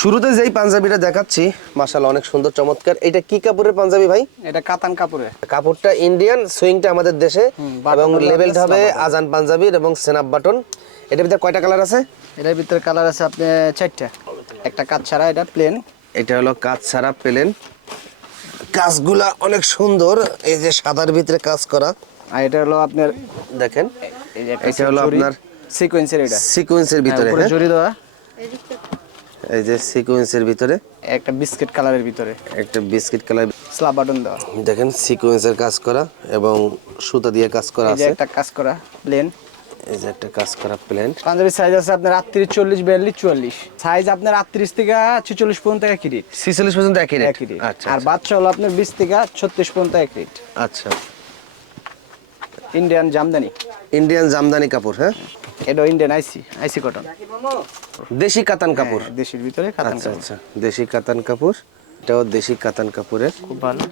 শুরুতে যেই পাঞ্জাবিটা দেখাচ্ছি মাশাআল্লাহ অনেক সুন্দর চমৎকার। এটা কি কাপড়ের পাঞ্জাবি ভাই? এটা কাতান কাপড়ের। কাপড়টা ইন্ডিয়ান, সুইংটা আমাদের দেশে এবং লেভেলটা হবে আজান পাঞ্জাবির এবং সেনাপ বাটন। এটার ভিতরে কয়টা কালার আছে? এটার ভিতরে কালার আছে আপনার 4টা। একটা কাজ ছাড়া, এটা প্লেন। এটা হলো কাজ ছাড়া প্লেন। কাজগুলা অনেক সুন্দর, এই যে সাদার ভিতরে কাজ করা। আর এটা হলো আপনার দেখেন এই যে এটা হলো আপনার সিকোয়েন্সের, এটা সিকোয়েন্সের ভিতরে, উপরে জড়ি দেওয়া। এই যে সিকোয়েন্সের ভিতরে একটা বিস্কিট কালারের ভিতরে একটা বিস্কিট কালার স্ল্যাব বাটন দেওয়া। দেখেন সিকোয়েন্সের কাজ করা এবং সুতা দিয়ে কাজ করা এই যে আছে। একটা কাজ করা প্লেন। এই যে একটা কাজ করা প্লেন। পাঞ্জাবির সাইজ আছে আপনার 38, 40, 42, 44। সাইজ আপনার 38 থেকে 46 পর্যন্ত একই রেট। 46 পর্যন্ত একই রেট। একই রেট। আচ্ছা, আর বাচ্চা হলো আপনার 20 থেকে 36 পর্যন্ত এক রেট। আচ্ছা। ইন্ডিয়ান জামদানি। ইন্ডিয়ান জামদানি কাপড়, হ্যাঁ। এটা ইন্ডিয়ান আইসি কটন। দেশি কাতান কাপড়। দেশের ভিতরে কাতান আচ্ছা কাপড়। আচ্ছা, দেশি কাতান কাপড়। এটাও দেশি কাতান কাপড়ের, খুব ভালো।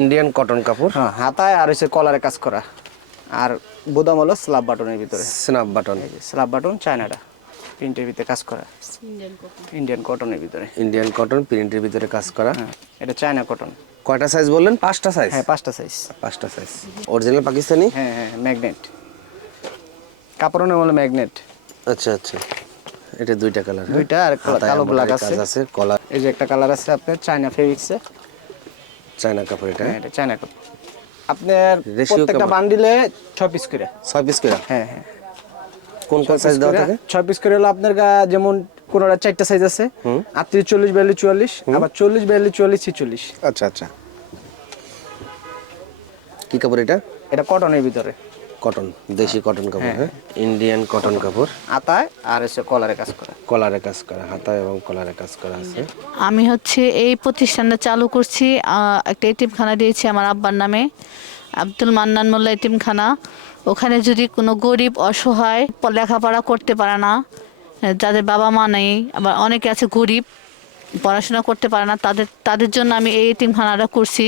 ইন্ডিয়ান কটন কাপড়। হ্যাঁ, হাতায় আর হচ্ছে কলারে কাজ করা। আর বোদাম হলো স্ল্যাব বাটনের ভিতরে। Snap button. স্ল্যাব বাটন চায়নাটা প্রিন্টের ভিতরে কাজ করা। ইন্ডিয়ান কটনের ভিতরে। ইন্ডিয়ান কটন প্রিন্টের ভিতরে কাজ করা। হ্যাঁ, এটা চায়না কটন। কয়টা সাইজ বললেন? 5টা সাইজ। হ্যাঁ, 5টা সাইজ। 5টা সাইজ। অরিজিনাল পাকিস্তানি? হ্যাঁ হ্যাঁ, ম্যাগনেট। কাপড়ের নাম হলো ম্যাগনেট। আচ্ছা আচ্ছা। এটা দুইটা কালার। দুইটা, আর কালো ব্ল্যাক আছে। কলার। এই যে একটা কালার আছে আপনার চায়না ফেব্রিক্সে। চায়না কাপড় এটা। হ্যাঁ, এটা চায়না কাপড়। আপনার রেশিও প্রত্যেকটা কেমন? বান্ডিলে 6 পিস করে। 6 পিস করে? হ্যাঁ হ্যাঁ। কোন কোন সাইজ দেওয়া থাকে? 6 পিস করে হলো আপনার যেমন কোনটা 4টা সাইজ আছে। 38, 40, 42, 44, আবার 40, 42, 44, 46। আচ্ছা আচ্ছা। কি কাপড় এটা? এটা কটনের ভিতরে। কটন, দেশি কটন কাপড়, হ্যাঁ। ইন্ডিয়ান কটন কাপড়। আতায় আর হচ্ছে কলারে কাজ করা। কলারে কাজ করা, হাতা এবং কলারে কাজ করা আছে। আমি হচ্ছে এই প্রতিষ্ঠানটা চালু করছি, একটা এতিমখানা দিয়েছি আমার আব্বার নামে, আব্দুল মান্নান মোল্লা এতিমখানা। ওখানে যদি কোনো গরিব অসহায় লেখাপড়া করতে পারে না, যাদের বাবা মা নেই, আবার অনেকে আছে গরিব পড়াশোনা করতে পারে না, তাদের জন্য আমি এই এতিমখানাটা করছি।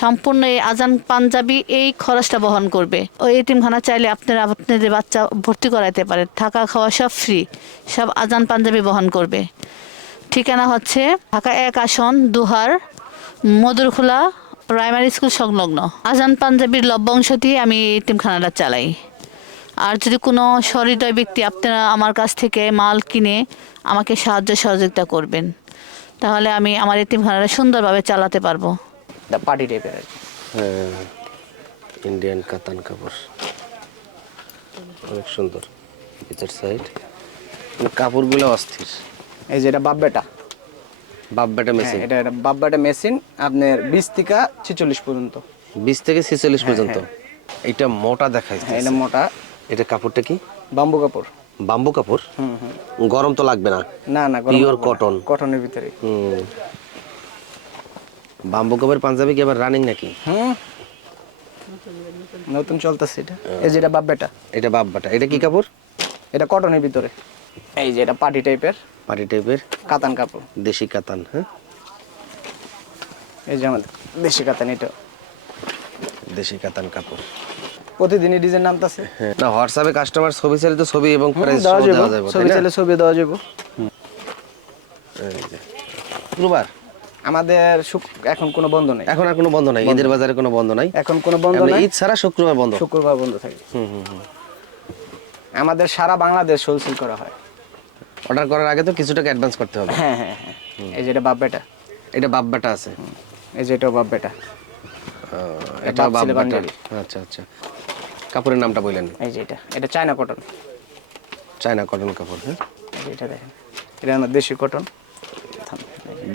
সম্পূর্ণ এই আজান পাঞ্জাবি এই খরচটা বহন করবে। ওই এতিমখানা চাইলে আপনারা আপনাদের বাচ্চা ভর্তি করাইতে পারেন, থাকা খাওয়া সব ফ্রি, সব আজান পাঞ্জাবি বহন করবে। ঠিকানা হচ্ছে ঢাকা 1 আসন দুহার মধুরখোলা প্রাইমারি স্কুল সংলগ্ন। আজান পাঞ্জাবির লভ্যাংশ দিয়ে আমি এই এতিমখানাটা চালাই। আর যদি কোনো সহৃদয় ব্যক্তি আপনারা আমার কাছ থেকে মাল কিনে আমাকে সাহায্য সহযোগিতা করবেন, তাহলে আমি আমার এতিমখানাটা সুন্দরভাবে চালাতে পারবো। এটা পার্টি টাইপের আর কি। হ্যাঁ, ইন্ডিয়ান কাতান কাপড় অনেক সুন্দর। ভিতর সাইড কাপড়গুলো অস্থির। এই যে এটা বাব্বেটা। বাব্বাটা মেশিন। এটা বাব্বেটা মেশিন আপনার 20 থেকে 46 পর্যন্ত। 20 থেকে 46 পর্যন্ত। এটা মোটা দেখাইছে। হ্যাঁ, এটা মোটা। এটা কাপড়টা কি? বাম্বু কাপড়। বাম্বু কাপড়। গরম তো লাগবে না? না না, পিওর কটন। কটনের ভিতরে। বাম্বু কাপড়ের পাঞ্জাবি কি আবার রানিং নাকি? নতুন চলতেছে এটা। এই যে এটা বাব্বেটা। এটা বাব্বাটা। এটা কি কাপড়? এটা কটনের ভিতরে। এই যে এটা পার্টি টাইপের। পাটি টাইপের কাতান কাপড়। দেশি কাতান, হ্যাঁ। এই যে আমাদের দেশি কাতান, এটা দেশি কাতান কাপড়। প্রতিদিনই ডিজাইন নামতাছে। হ্যাঁ, না হোয়াটসঅ্যাপে কাস্টমার ছবি চাইলে তো ছবি এবং প্রাইস দেওয়া দেওয়া যাবে, যাবে, ছবি চাইলে ছবি দেওয়া যাবে। এই যে শুক্রবার আমাদের এখন কোনো বন্ধ নেই। এখন আর কোনো বন্ধ নাই, ঈদের বাজারে কোনো বন্ধ নাই। এখন কোনো বন্ধ এমনি নাই। ঈদ ছাড়া শুক্রবার বন্ধ। শুক্রবার বন্ধ থাকে। আমাদের সারা বাংলাদেশ হোলসেল করা হয়। অর্ডার করার আগে তো কিছু টাকা অ্যাডভান্স করতে হবে। হ্যাঁ হ্যাঁ হ্যাঁ। এই যে এটা বাব্বেটা। এটা বাব্বাটা আছে। এই যে এটাও বাব্বেটা। এটা বাপ ছেলে বাব্বাটা। বান্ডেল। আচ্ছা আচ্ছা। কাপড়ের নামটা বললেন? এই যে এটা চায়না কটন। চায়না কটন কাপড়, হ্যাঁ। এই যে এটা দেখেন, এটা আমার দেশি কটন।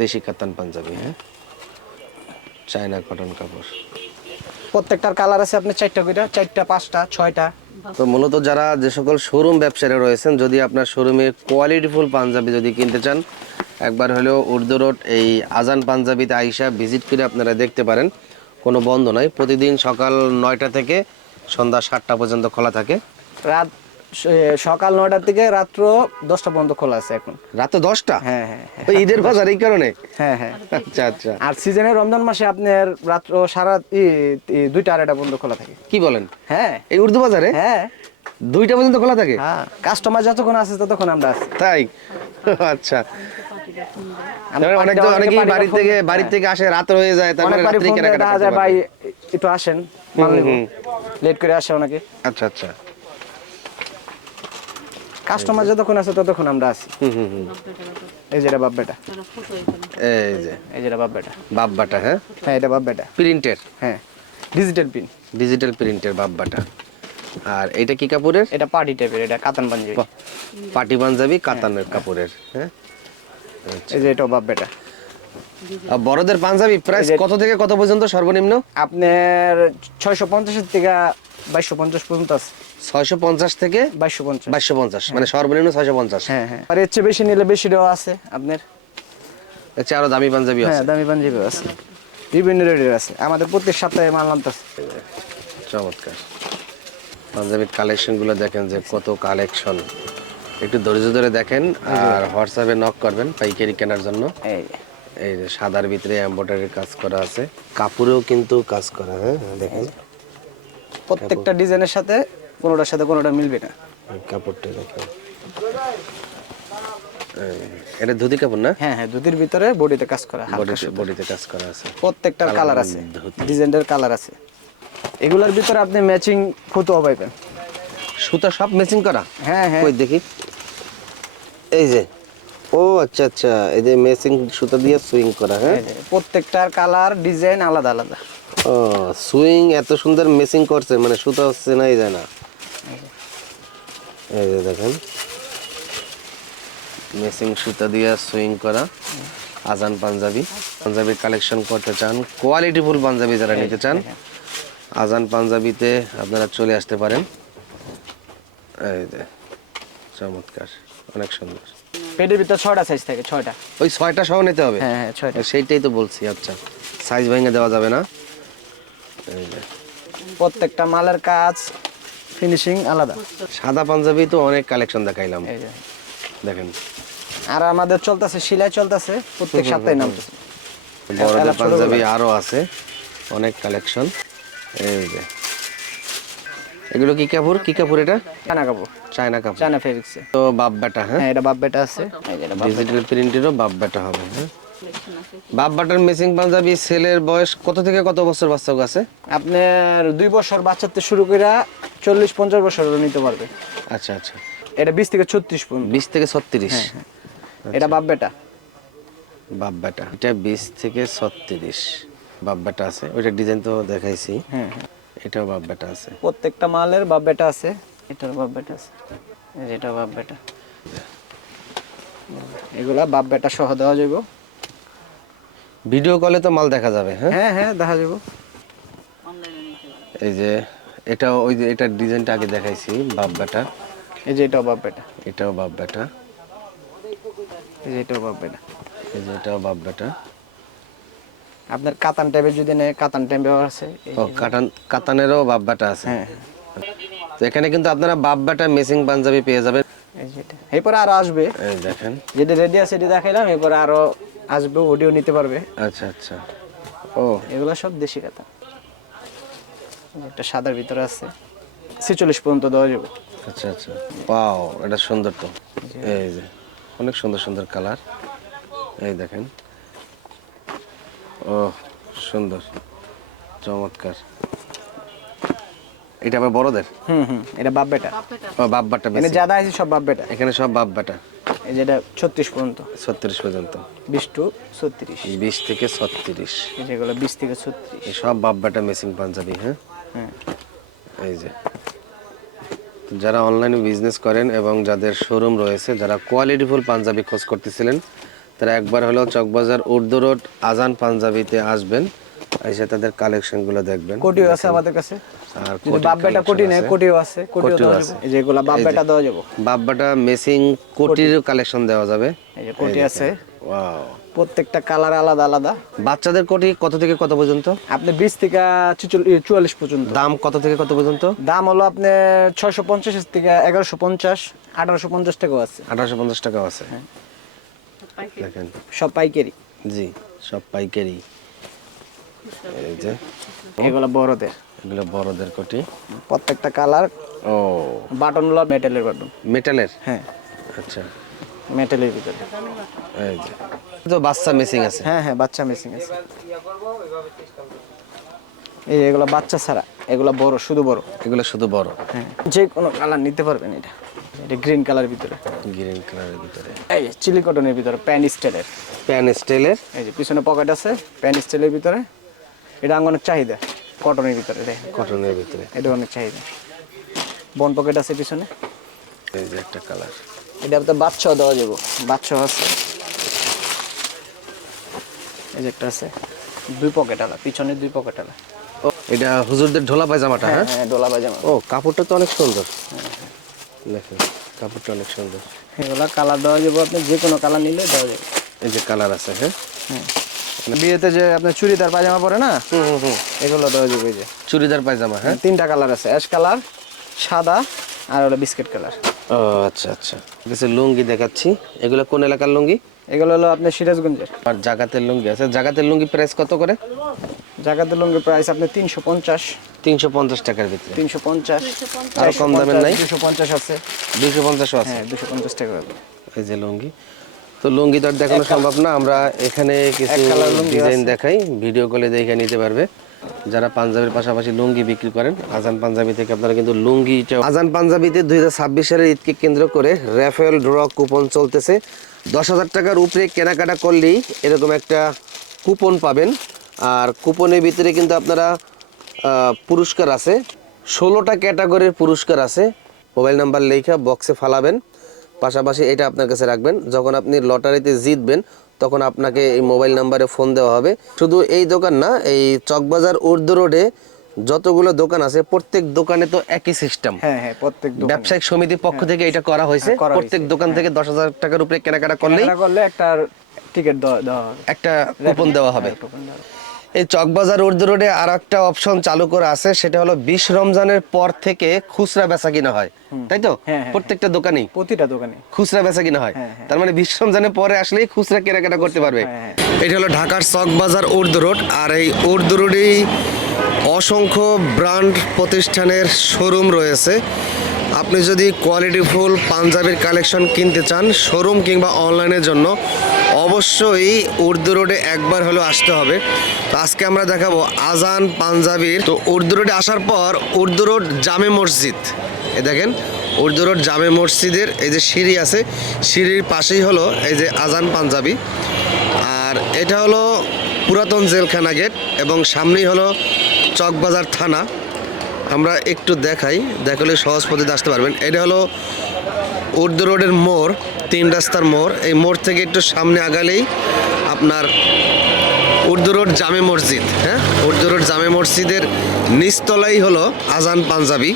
দেশি কাতান পাঞ্জাবি, হ্যাঁ। চায়না কটন কাপড়। প্রত্যেকটার কালার আছে আপনার 4টা করে, 4টা, 5টা, 6টা। তো মূলত যারা যে সকল শোরুম ব্যবসায়ীরা রয়েছেন, যদি আপনার শোরুমে কোয়ালিটিফুল পাঞ্জাবি যদি কিনতে চান, একবার হলেও উর্দু রোড এই আজান পাঞ্জাবিতে আইসা ভিজিট করে আপনারা দেখতে পারেন। কোনো বন্ধ নাই, প্রতিদিন সকাল 9টা থেকে সন্ধ্যা 7টা পর্যন্ত খোলা থাকে। রাত সকাল 9টা থেকে রাত্র 10টা পর্যন্ত খোলা আছে এখন। রাত 10টা? হ্যাঁ হ্যাঁ। ওই ঈদের বাজার এই কারণে? হ্যাঁ হ্যাঁ। আচ্ছা আচ্ছা। আর সিজনে রমজান মাসে আপনার রাত্র সারা 2টা 2:30 পর্যন্ত খোলা থাকে। কি বলেন? হ্যাঁ, এই উর্দু বাজারে হ্যাঁ 2টা পর্যন্ত খোলা থাকে? হ্যাঁ, কাস্টমার যতক্ষণ আসে ততক্ষণ আমরা আছি। তাই? আচ্ছা। অনেকেই বাড়ি থেকে আসে, রাত হয়ে যায়, তারপরে রাত্রি কেনাকাটা দেখা করতে যায় ভাই পারবে। একটু আসেন, লেট করে আসে অনেকে। আচ্ছা আচ্ছা। কাস্টমার যতক্ষণ আছে ততক্ষণ আমরা আছি। এই যেটা বাপ বেটা, এই যেটা বাপ বেটা, বাব্বাটা, হ্যাঁ হ্যাঁ এটা বাপ বেটা, প্রিন্টের, হ্যাঁ ডিজিটাল পিন। ডিজিটাল প্রিন্টের বাব্বাটা। আর এটা কি কাপড়ের? এটা পার্টি টাইপের, এটা কাতান পাঞ্জাবি। পাটি পাঞ্জাবি কাতানের কাপড়ের, হ্যাঁ। এই যে এটাও বাপ বেটা। আর বড়দের পাঞ্জাবি প্রাইস কত থেকে কত পর্যন্ত সর্বনিম্ন? আপনার 650 থেকে 2250 পর্যন্ত আছে। 650 থেকে 2250, 2250, মানে সর্বনিম্ন 650। হ্যাঁ হ্যাঁ। আর এর চেয়ে বেশি নিলে বেশিটাও আছে আপনার। আচ্ছা, আরো দামি পাঞ্জাবি হ্যাঁ আছে? দামি পাঞ্জাবিও আছে, বিভিন্ন রেটের আছে। আমাদের প্রত্যেক সপ্তাহে মাল নামতেছে। চমৎকার পাঞ্জাবির কালেকশন গুলো দেখেন যে কত কালেকশন। একটু ধৈর্য ধরে দেখেন আর হোয়াটসঅ্যাপে নক করবেন পাইকারি কেনার জন্য। এই এই যে সাদার ভিতরে এমব্রয়ডারি কাজ করা আছে, কাপড়েও কিন্তু কাজ করা, হ্যাঁ দেখেন প্রত্যেকটা ডিজাইনের সাথে কোনোটার সাথে কোনোটা মিলবে না। কাপড়টা দেখেন। এটা ধুতি কাপড় না? হ্যাঁ হ্যাঁ, দুটির ভিতরে বডিতে কাজ করা, হালকা সুতা। বডিতে কাজ করা আছে, প্রত্যেকটার কালার আছে, ধুতি। ডিজাইনের কালার আছে। এগুলোর ভিতরে আপনি ম্যাচিং ফতুয়া পাইবেন। সুতা সব ম্যাচিং করা? হ্যাঁ হ্যাঁ, কই দেখি। এই যে, ও আচ্ছা আচ্ছা, এই যে ম্যাচিং সুতা দিয়ে সুইং করা, হ্যাঁ। এই যে, প্রত্যেকটার কালার ডিজাইন আলাদা আলাদা। ও সুইং এত সুন্দর ম্যাচিং করছে, মানে সুতা চেনাই যায় না। এই যে দেখেন ম্যাচিং সুতা দিয়ে সুইং করা আজান পাঞ্জাবি। পাঞ্জাবির কালেকশন করতে চান, কোয়ালিটিফুল পাঞ্জাবি যারা নিতে চান, আজান পাঞ্জাবিতে আপনারা চলে আসতে পারেন। এই যে চমৎকার, অনেক সুন্দর। পেটের ভিতরে 6টা সাইজ থাকে, 6টা। ওই 6টা সহ নিতে হবে? হ্যাঁ হ্যাঁ 6টা। সেইটাই তো বলছি। আচ্ছা, সাইজ ভেঙে দেওয়া যাবে না। এই যে প্রত্যেকটা মালের কাজ ফিনিশিং আলাদা। সাদা পাঞ্জাবি তো অনেক কালেকশন দেখাইলাম, এই যে, দেখেন। আর আমাদের চলতেছে সেলাই চলতেছে, প্রত্যেক সপ্তাহে নামতেছে। বড়দের পাঞ্জাবি আরো আছে, অনেক কালেকশন। এই যে এগুলো কি কাপড়? কি কাপড় এটা? চায়না কাপড়, চায়না কাপড়, চায়না ফেব্রিক্সে। তো বাপ বেটা, হ্যাঁ। হ্যাঁ এটা বাপ বেটা আছে, এই যে এটা বাপ বেটা। ডিজিটাল প্রিন্টেরও বাপ বেটা হবে, হ্যাঁ। বাপ বেটার মেচিং পাঞ্জাবি সেলের বয়স কত থেকে কত বছর বাচ্চা আছে? আপনার 2 বছর বাচ্চাতে শুরু করে 40-50 বছরেরও নিতে পারবে। আচ্ছা আচ্ছা, এটা 20 থেকে 36 পর্যন্ত। 20 থেকে 36। এটা বাপ বেটা। বাপ বেটা এটা 20 থেকে 36 বাপ বেটা আছে। ওইটা ডিজাইন তো দেখাইছি, হ্যাঁ হ্যাঁ, এটাও বাপ বেটা আছে। প্রত্যেকটা মালের বাপ বেটা আছে। এটার বাপ বেটা আছে, এই যে এটা বাপ বেটা। এগুলা বাপ বেটা সহ দেওয়া যাবে। ভিডিও কলে তো মাল দেখা যাবে, হ্যাঁ। হ্যাঁ হ্যাঁ দেখা যাবে। এই যে এটা, ওই যে এটার ডিজাইনটা আগে দেখাইছি, বাপ বেটা। এই যে এটাও বাপ বেটা, এটাও বাপ বেটা। এই যে এটাও বাপ বেটা। এই যে এটাও বাপ বেটা। আপনার কাতান টাইপের যদি নেয়, কাতান টাইপের আছে। ও কাতানেরও বাপ বেটা আছে। হ্যাঁ তো এখানে কিন্তু আপনারা বাপ বেটা মেচিং পাঞ্জাবি পেয়ে যাবেন। এই যে এটা, এরপরে আরো আসবে। এই দেখেন, যেটা রেডি আছে সেটা দেখাইলাম, এরপরে আরো আসবে, অডিও নিতে পারবে। আচ্ছা আচ্ছা। ও এগুলো সব দেশি কাতান। একটা সাদার ভিতরে আছে, 46 পর্যন্ত দেওয়া যাবে। আচ্ছা আচ্ছা, ওয়াও, এটা সুন্দর তো। এই যে অনেক সুন্দর সুন্দর কালার, এই দেখেন। ও সুন্দর, চমৎকার। এটা আবার বড়দের? এটা বাপ বেটা। ও বাপ বেটা এখানে বেশি। যাদা আছে সব বাপ বেটা। এখানে সব বাপ বেটা। এই যেটা 36 পর্যন্ত, 36 পর্যন্ত, 20 to 36। 20 থেকে 36। এই যেগুলো 20 থেকে 36। এই সব বাপ বেটা মেচিং পাঞ্জাবি, হ্যাঁ। হ্যাঁ, এই যে যারা অনলাইনে বিজনেস করেন এবং যাদের শোরুম রয়েছে, যারা কোয়ালিটিফুল পাঞ্জাবি খোঁজ করতেছিলেন, তারা একবার হলেও চকবাজার উর্দু রোড আজান পাঞ্জাবিতে আসবেন, এসে তাদের কালেকশনগুলো দেখবেন। কোটিও আছে আমাদের কাছে। আর যদি বাপ বেটা কোটি নেয়, কোটিও আছে, কোটিও দেওয়া আছে। যাবে। এই যেগুলো বাপ বেটা দেওয়া যাবে। বাপ বেটা মেচিং কোটির কালেকশন দেওয়া যাবে। এই যে কোটি আছে, ওয়াও। প্রত্যেকটা কালার আলাদা আলাদা। বাচ্চাদের কোটি কত থেকে কত পর্যন্ত? আপনি 20 থেকে 44 পর্যন্ত। দাম কত থেকে কত পর্যন্ত? দাম হলো আপনার 650 থেকে 1150, 1850 টাকাও আছে। 1850 টাকাও আছে, দেখেন। সব পাইকারি। জি, সব পাইকারি। এই যে এগুলো বড়দের, এগুলো বড়দের কোটি। প্রত্যেকটা কালার। ও বাটন হলো মেটালের বাটন। মেটালের? হ্যাঁ, আচ্ছা, মেটালের ভিতরে। এই যে তো বাচ্চা মেসিং আছে। হ্যাঁ হ্যাঁ, বাচ্চা মেসিং আছে। এই এগুলো বাচ্চা ছাড়া, এগুলো বড়, শুধু বড়। এগুলো শুধু বড়। হ্যাঁ, যে কোনো কালার নিতে পারবেন। এটা এটা গ্রিন কালারের ভিতরে, গ্রিন কালারের ভিতরে, এই চিলি কটনের ভিতরে, প্যান স্টাইলের। প্যান স্টাইলের, এই যে পিছনে পকেট আছে, প্যান স্টাইলের ভিতরে। এটা অনেক চাহিদা কটনের ভিতরে, দেখেন কটনের ভিতরে, এটা অনেক চাহিদা। বন পকেট আছে পিছনে। এই যে একটা কালার। এটা আপনার বাচ্চাও দেওয়া যাবে, বাচ্চাও আছে। এই যে একটা আছে 2 পকেট আলা, পিছনে 2 পকেট আলা। ও এটা হুজুরদের ঢোলা পায়জামাটা। হ্যাঁ হ্যাঁ, ডোলা পায়জামা। ও কাপড়টা তো অনেক সুন্দর, দেখেন কাপড়টা অনেক সুন্দর। এগুলা কালার দেওয়া যাবে, আপনি যে কোনো কালার নিলে দেওয়া যাবে। এই যে কালার আছে। হ্যাঁ বিয়েতে যে আপনার চুড়িদার পায়জামা পরে না, এগুলো দেওয়া যাবে। এই যে চুড়িদার পায়জামা। হ্যাঁ 3টা কালার আছে, অ্যাশ কালার, সাদা, আর হলো বিস্কিট কালার। ও আচ্ছা আচ্ছা। কিছু লুঙ্গি দেখাচ্ছি। এগুলো কোন এলাকার লুঙ্গি? এগুলো হলো আপনার সিরাজগঞ্জের। আর জাকাতের লুঙ্গি আছে। জাকাতের লুঙ্গি প্রাইস কত করে? জাকাতের লুঙ্গির প্রাইস আপনার 350। 350 টাকার ভিতরে। 350। আর কম দামের নাই? 250 আছে। 250 আছে। হ্যাঁ, 250 টাকা হবে। এই যে লুঙ্গি। তো লুঙ্গি তো আর দেখানো সম্ভব না, আমরা এখানে কিছু কালার লুঙ্গি ডিজাইন আছে। দেখাই, ভিডিও কলে দেখে নিতে পারবে। যারা পাঞ্জাবির পাশাপাশি লুঙ্গি বিক্রি করেন, আজান পাঞ্জাবি থেকে আপনারা কিন্তু লুঙ্গি। আজান পাঞ্জাবিতে 2026 সালের ঈদকে কেন্দ্র করে র্যাফেল ড্র কুপন চলতেছে। 10,000 টাকার উপরে কেনাকাটা করলেই এরকম একটা কুপন পাবেন। আর কুপনের ভিতরে কিন্তু আপনারা পুরস্কার আছে, 16টা ক্যাটাগরির পুরস্কার আছে। মোবাইল নাম্বার লেখা বক্সে ফালাবেন, পাশাপাশি এটা আপনার কাছে রাখবেন। যখন আপনি লটারিতে জিতবেন তখন আপনাকে এই মোবাইল নাম্বারে ফোন দেওয়া হবে। শুধু এই দোকান না, এই চকবাজার উর্দু রোডে যতগুলো দোকান আছে প্রত্যেক দোকানে তো একই সিস্টেম। হ্যাঁ হ্যাঁ, প্রত্যেক দোকানে। ব্যবসায়িক সমিতির পক্ষ থেকে এটা করা হয়েছে। করা প্রত্যেক হয়েছে। দোকান থেকে 10,000 টাকার উপরে কেনাকাটা করলেই কেনাকাটা করলে একটা টিকিট দেওয়া হবে, একটা কুপন দেওয়া হবে। কুপন দেওয়া হবে। এই চকবাজার উর্দু রোডে আর একটা অপশন চালু করা আছে, সেটা হলো 20 রমজানের পর থেকে খুচরা বেচা কিনা হয়, তাই তো? হ্যাঁ, হ্যাঁ, প্রত্যেকটা দোকানেই প্রতিটা দোকানে খুচরা বেচা কিনা হয়। হ্যাঁ, হ্যাঁ। তার মানে 20 রমজানের পরে আসলেই খুচরা কেনাকাটা করতে পারবে। হ্যাঁ, এটা হলো ঢাকার চকবাজার উর্দু রোড। আর এই উর্দু রোডেই অসংখ্য ব্র্যান্ড প্রতিষ্ঠানের শোরুম রয়েছে। আপনি যদি কোয়ালিটিফুল পাঞ্জাবির কালেকশন কিনতে চান শোরুম কিংবা অনলাইনের জন্য, অবশ্যই উর্দু রোডে একবার হলেও আসতে হবে। তো আজকে আমরা দেখাবো আজান পাঞ্জাবির। তো উর্দু রোডে আসার পর উর্দু রোড জামে মসজিদ, এ দেখেন উর্দু রোড জামে মসজিদের এই যে সিঁড়ি আছে, সিঁড়ির পাশেই হলো এই যে আজান পাঞ্জাবি। আর এটা হলো পুরাতন জেলখানা গেট এবং সামনেই হলো চকবাজার থানা। আমরা একটু দেখাই, দেখালে সহজ পদ্ধতিতে আসতে পারবেন। এটা হলো উর্দু রোডের মোড়, 3 রাস্তার মোড়। এই মোড় থেকে একটু সামনে আগালেই আপনার উর্দু রোড জামে মসজিদ। হ্যাঁ, উর্দু রোড জামে মসজিদের নিচতলাই হলো আজান পাঞ্জাবি।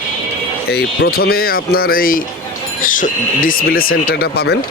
এই প্রথমে আপনার এই ডিসপ্লে সেন্টারটা পাবেন।